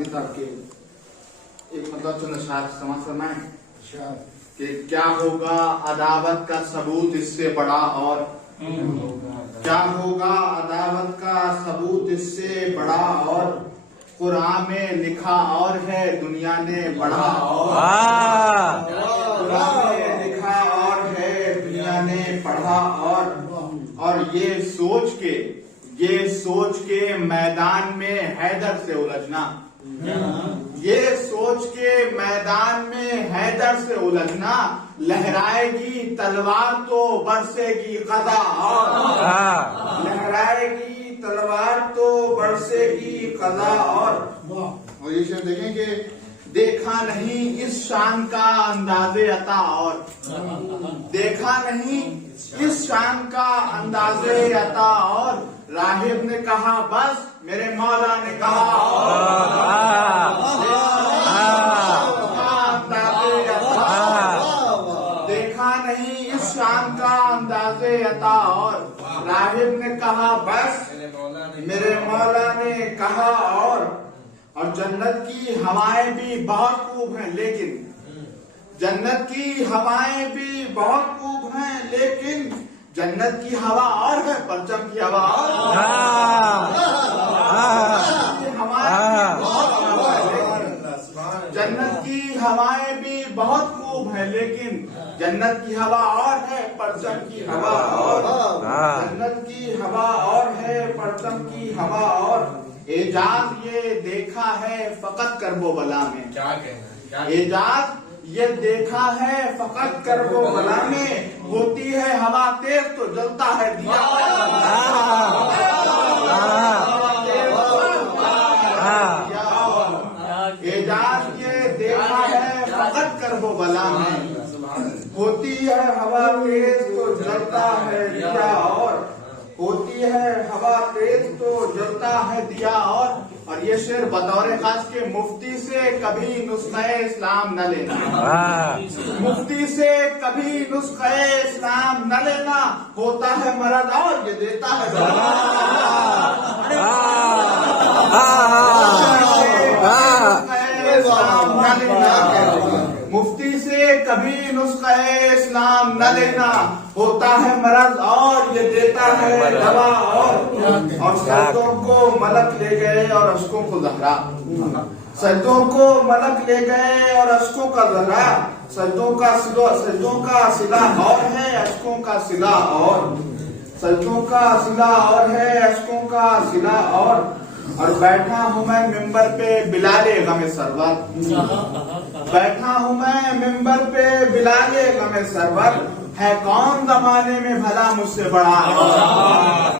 आदमी था कि एक मतलब चंद शायर समाज फरमाए कि क्या होगा अदावत का सबूत इससे बड़ा, और क्या होगा अदावत का सबूत इससे बड़ा, और कुरान में लिखा और है दुनिया ने पढ़ा, और कुरान में लिखा और है दुनिया ने पढ़ा, और ये सोच के मैदान में हैदर से उलझना, ये सोच के मैदान में हैदर से उलझना, लहराएगी तलवार तो बरसेगी कज़ा, और लहराएगी तलवार तो बरसेगी कज़ा, और ये शेर देखें कि देखा नहीं इस शान का अंदाज़े अता, और देखा नहीं इस शान का अंदाज़े अता, और राहिब ने कहा बस मेरे मौला ने कहा, देखा नहीं इस शान का अंदाज़े अता, और राहिब ने कहा बस मेरे मौला ने कहा, और जन्नत की हवाएं भी बहुत खूब हैं, लेकिन जन्नत की हवाएं भी बहुत खूब हैं, लेकिन जन्नत की हवा और है परचम की हवा और, जन्नत की हवाएं भी बहुत खूब है, लेकिन जन्नत की हवा और है परचम की हवा और, जन्नत की हवा और है परचम की हवा और, एजाज ये देखा है फकत करबो बला में, क्या कहना, एजाज ये देखा है फकत करबो बला में, होती है हवा तेज तो जलता है दिया, एजाज ये देखा है फकत करबो बला में, होती है हवा तेज तो जलता है दिया, और होती है हवा तेज तो जलता है दिया, और ये शेर बतौर खास के मुफ्ती से कभी नुस्खे इस्लाम न लेना, मुफ्ती से कभी नुस्खे इस्लाम न लेना, होता है मरद और ये देता है इस्लाम न लेना, मुफ्ती से कभी नुस्खे इस्लाम न लेना, होता है मरज और ये देता है दवा, और सैयदों को मलक ले गए और अश्कों को ज़हरा, सैयदों को मलक ले गए और अश्कों का ज़हरा, सैयदों का सिला और है अश्कों का सिला, और सैयदों का सिला और है अश्कों का सिला, और बैठा हूँ मैं मिंबर पे बिलाले गमे सरवर, बैठा हूँ मैं मिंबर पे बिलाले गमे सरवर, है कौन जमाने में भला मुझसे बड़ा।